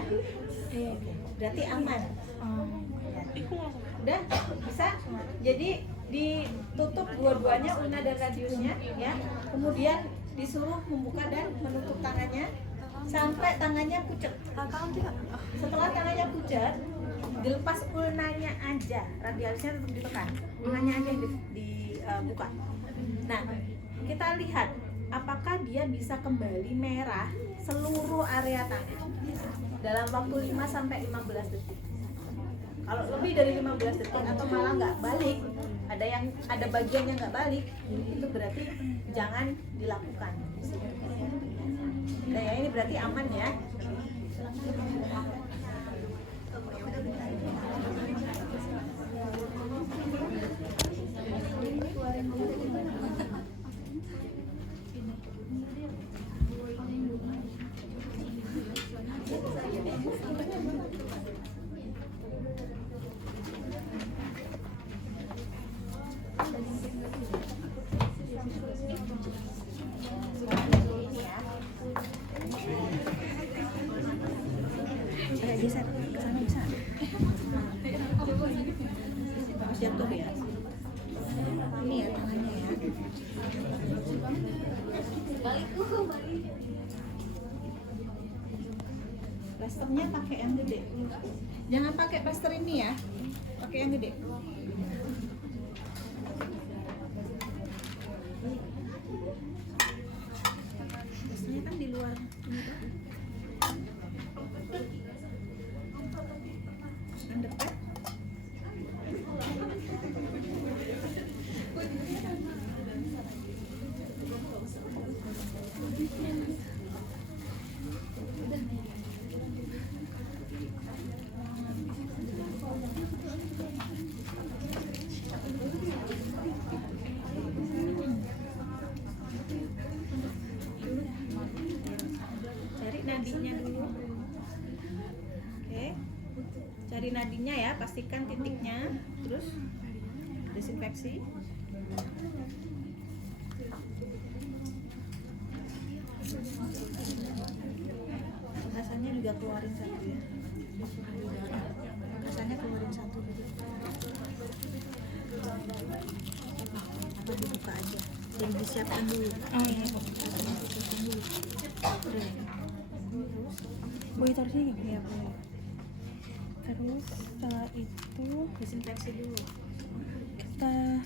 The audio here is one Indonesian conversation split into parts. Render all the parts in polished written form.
ya? Berarti aman. Ya. Udah bisa. Jadi ditutup dua-duanya ulna dan radiusnya ya. Kemudian disuruh membuka dan menutup tangannya sampai tangannya pucat. Setelah tangannya pucat, dilepas ulnanya aja, radiusnya tetap ditekan, ulnanya aja yang dibuka. Nah, kita lihat apakah dia bisa kembali merah seluruh area tangan dalam waktu 5 sampai 15 detik. Kalau lebih dari 15 detik atau malah nggak balik, ada bagian yang nggak balik, itu berarti jangan dilakukan. Nah ya, ini berarti aman ya. Bisa ke sana bisa. Jatuh ya. Ini ya tangannya ya. Plasternya pakai yang gede. Jangan pakai plaster ini ya. Pakai yang gede. Plasternya kan di luar ini tuh. Underpad. Cari nadinya dulu. Oke. Cari nadinya ya, pastikan titiknya. Terus desinfeksi. Rasanya juga keluarin satu ya. Rasanya keluarin satu gitu. Atau dibuka aja. Jadi disiapkan dulu. Oh iya. Rasanya disiapkan dulu. Udah ya. Boleh taruh sini nggak? Iya boleh. Terus setelah itu Desinfeksi dulu. kita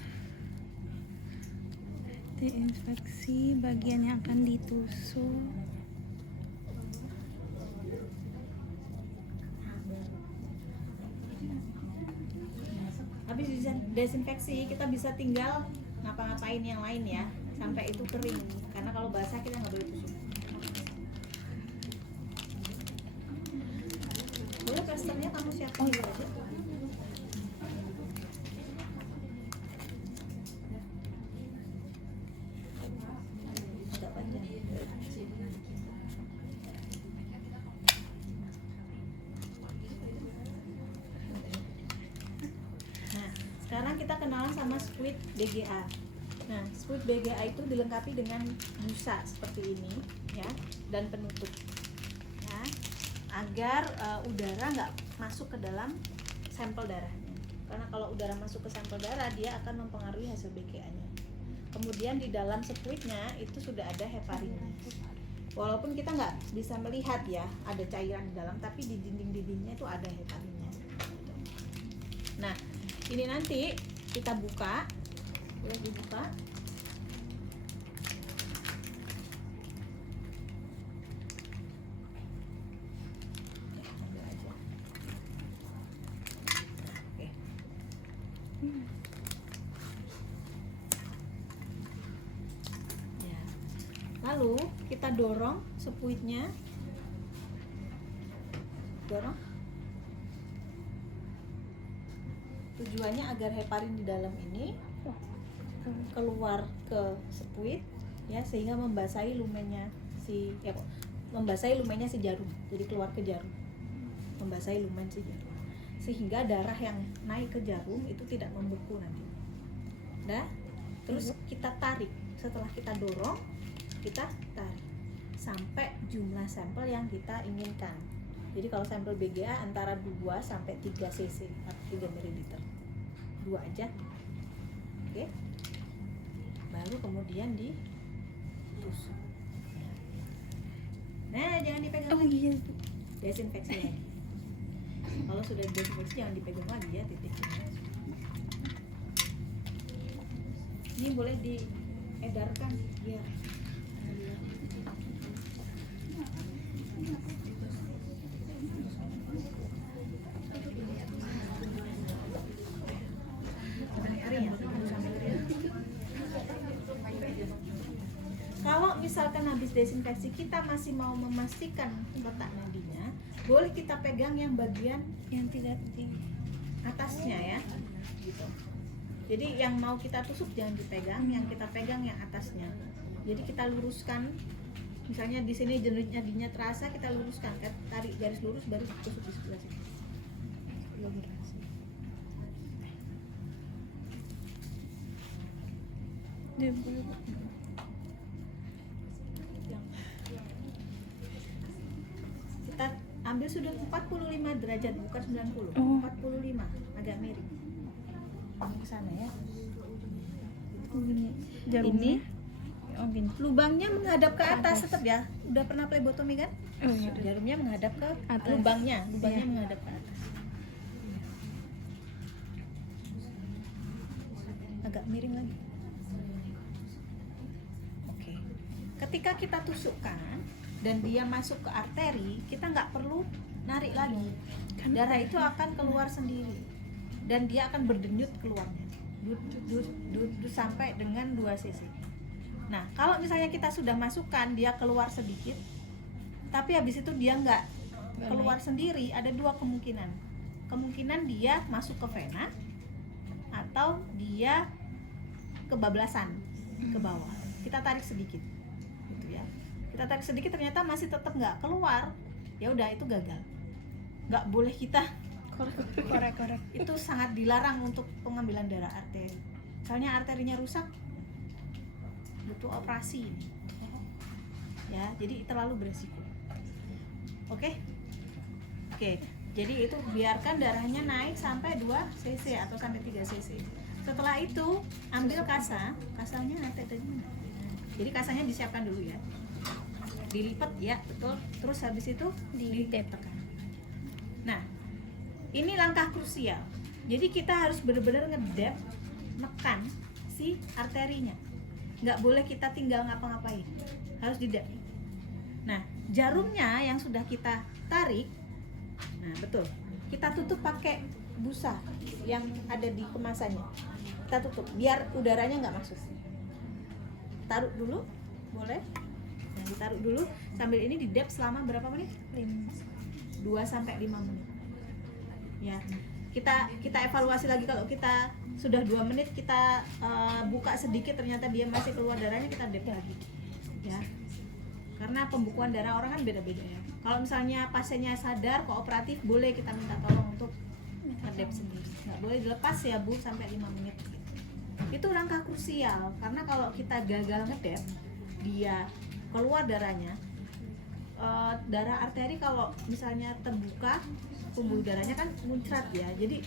diinspeksi bagian yang akan ditusuk. Habis desinfeksi, kita bisa tinggal ngapa-ngapain yang lain ya, sampai itu kering. Karena kalau basah kita nggak boleh tusuk. Boleh plasternya kamu siapkan dulu aja. Agak panjang. Nah, sekarang kita kenalan sama squid BGA. Nah, squid BGA itu dilengkapi dengan busa seperti ini ya, dan penutup ya, agar udara nggak masuk ke dalam sampel darahnya. Karena kalau udara masuk ke sampel darah, dia akan mempengaruhi hasil BGA-nya. Kemudian di dalam squidnya itu sudah ada heparinnya. Walaupun kita nggak bisa melihat ya, ada cairan di dalam, tapi di dinding-dindingnya itu ada heparinnya. Nah, ini nanti kita buka, boleh dibuka. Ya, ambil aja. Oke. Ya. Lalu kita dorong spuitnya, dorong. Tujuannya agar heparin di dalam ini keluar ke spuit ya, sehingga membasahi lumennya si jarum. Jadi keluar ke jarum, membasahi lumen si jarum, sehingga darah yang naik ke jarum itu tidak membeku nanti. Nah, terus kita tarik. Setelah kita dorong, kita tarik sampai jumlah sampel yang kita inginkan. Jadi kalau sampel BGA antara 2 sampai 3 cc atau 3 ml. 2 aja. Oke. Baru kemudian ditusuk. Nah, jangan dipegang Oh lagi. iya. Desinfeksi lagi. Kalau sudah desinfeksi jangan dipegang lagi ya titiknya. Ini boleh diedarkan biar kalau misalkan habis desinfeksi kita masih mau memastikan letak nadinya, boleh kita pegang yang bagian Yang tidak di atasnya ya, gitu. Jadi yang mau kita tusuk jangan dipegang, yang kita pegang yang atasnya. Jadi kita luruskan, misalnya di sini jenuh nadinya terasa, kita luruskan, tarik garis lurus baru tusuk di sebelah sini. Belum terasa. dia boleh. Kita ambil sudut 45 derajat bukan 90. Oh. 45 agak miring. Ke sana ya. Gini. Jarumnya. Oh gini. Lubangnya menghadap ke atas tetap ya. Udah pernah plebotomi kan? Oh iya. Jarumnya menghadap ke Atas. lubangnya Iya. menghadap ke atas. Agak miring lagi. Oke. Ketika kita tusukkan dan dia masuk ke arteri, kita nggak perlu narik lagi. Darah itu akan keluar sendiri dan dia akan berdenyut keluarnya. Dut sampai dengan 2 cc. Nah, kalau misalnya kita sudah masukkan dia keluar sedikit, tapi habis itu dia nggak keluar sendiri, ada 2 kemungkinan. Kemungkinan dia masuk ke vena atau dia kebablasan ke bawah. Kita tarik sedikit, gitu ya. Kita tarik sedikit ternyata masih tetap nggak keluar, ya udah itu gagal. Nggak boleh kita Korek. itu sangat dilarang untuk pengambilan darah arteri. Misalnya arterinya rusak, butuh operasi ini. Ya, jadi terlalu beresiko. Oke? Oke, jadi itu biarkan darahnya naik sampai 2 cc atau sampai 3 cc. Setelah itu, ambil kasanya ada di mana? Jadi kasanya disiapkan dulu ya. Dilipat ya, betul. Terus habis itu ditekan. Nah, ini langkah krusial. Jadi kita harus benar-benar ngedep, mekan si arterinya. Nggak boleh kita tinggal ngapa-ngapain, harus didep. Nah, jarumnya yang sudah kita tarik, nah betul, kita tutup pakai busa yang ada di kemasannya. Kita tutup, biar udaranya nggak masuk. Taruh dulu, boleh. Nah, ditaruh dulu, sambil ini didep selama berapa menit? 2-5 menit. Ya, kita evaluasi lagi. Kalau kita sudah 2 menit kita buka sedikit ternyata dia masih keluar darahnya, kita dep lagi ya, karena pembukuan darah orang kan beda-beda ya. Kalau misalnya pasiennya sadar kooperatif, boleh kita minta tolong untuk ngedep sendiri, nggak boleh dilepas ya Bu sampai 5 menit gitu. Itu langkah krusial, karena kalau kita gagal ngedep dia keluar darahnya, darah arteri kalau misalnya terbuka, pembuluh darahnya kan muncrat ya, jadi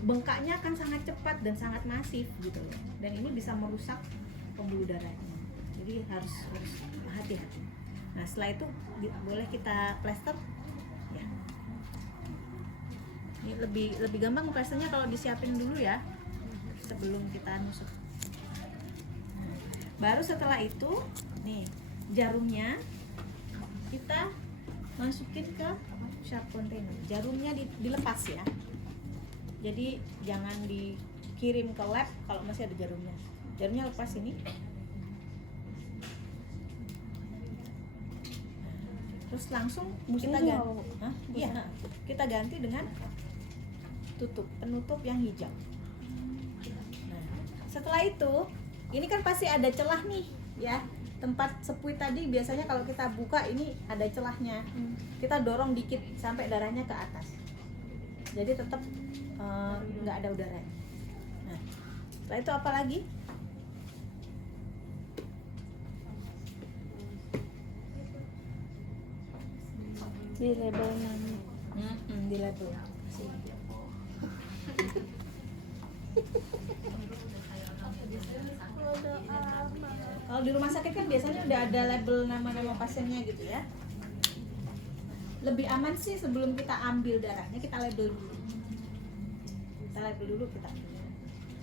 bengkaknya akan sangat cepat dan sangat masif gitu loh, dan ini bisa merusak pembuluh darahnya, jadi harus hati-hati. Nah, setelah itu boleh kita plester ya. Ini lebih gampang plasternya kalau disiapin dulu ya sebelum kita nusuk. Baru setelah itu nih jarumnya kita masukin ke sharp container. Jarumnya dilepas ya. Jadi jangan dikirim ke lab kalau masih ada jarumnya. Jarumnya lepas ini. Terus langsung kita ganti. Iya, kita ganti dengan penutup yang hijau. Nah, setelah itu, ini kan pasti ada celah nih, ya. Tempat sepuit tadi biasanya kalau kita buka ini ada celahnya. Kita dorong dikit sampai darahnya ke atas. Jadi tetap nggak ada udaranya. Nah, setelah itu apa lagi? Di label nama. di label. Kalau di rumah sakit kan biasanya udah ada label nama-nama pasiennya gitu ya. Lebih aman sih sebelum kita ambil darahnya kita label dulu.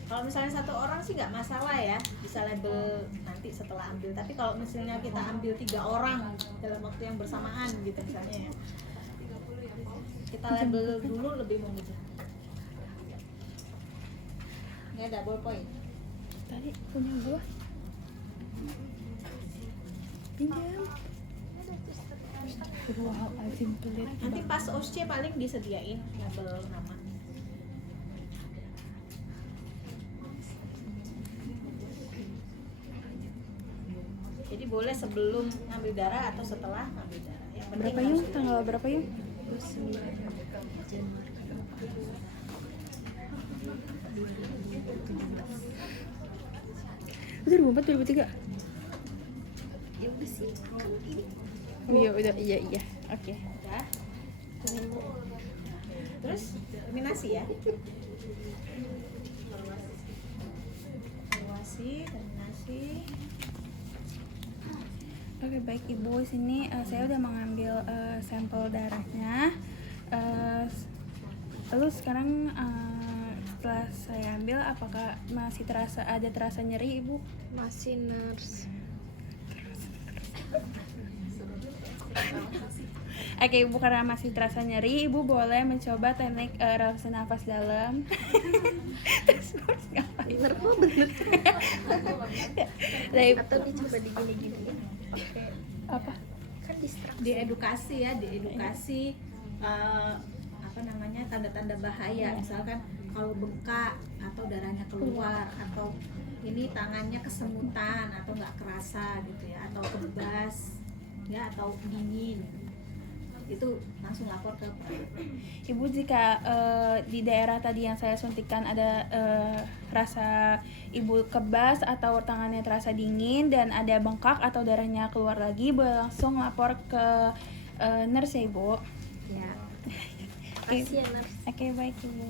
Kalau misalnya satu orang sih nggak masalah ya, bisa label nanti setelah ambil. Tapi kalau misalnya kita ambil 3 orang dalam waktu yang bersamaan gitu misalnya ya, kita label dulu lebih memudahkan. Ini ada ballpoint. Tadi punya gua. Pinjam. Wow, azim pelit. Nanti pas OSCE paling disediain label nama. Jadi boleh sebelum ngambil darah atau setelah ngambil darah. Yang penting Berapa harus yung? sudah- Tanggal berapa yung? 2004, 2003. Ya udah sih. Oh iya udah, iya. Oke. Udah. Terus terminasi ya. Evaluasi, terminasi. Oke baik Ibu, sini saya udah mengambil sampel darahnya. Lalu sekarang setelah saya ambil, apakah masih terasa nyeri Ibu? Masih nurse. Oke Ibu, karena masih terasa nyeri, Ibu boleh mencoba teknik relaksasi nafas dalam. Bener kok, bener. Dari Atau dicoba digini-gini. apa? Kan distraksi. Diedukasi ya, diedukasi apa namanya tanda-tanda bahaya, misalkan kalau bengkak atau darahnya keluar atau ini tangannya kesemutan atau nggak kerasa gitu ya, atau kebas ya atau dingin, itu langsung lapor ke Ibu, jika di daerah tadi yang saya suntikan ada rasa Ibu kebas atau tangannya terasa dingin dan ada bengkak atau darahnya keluar lagi, boleh langsung lapor ke nurse ya Ibu. Ya. Oke. Makasih ya nurse. Oke baik Ibu.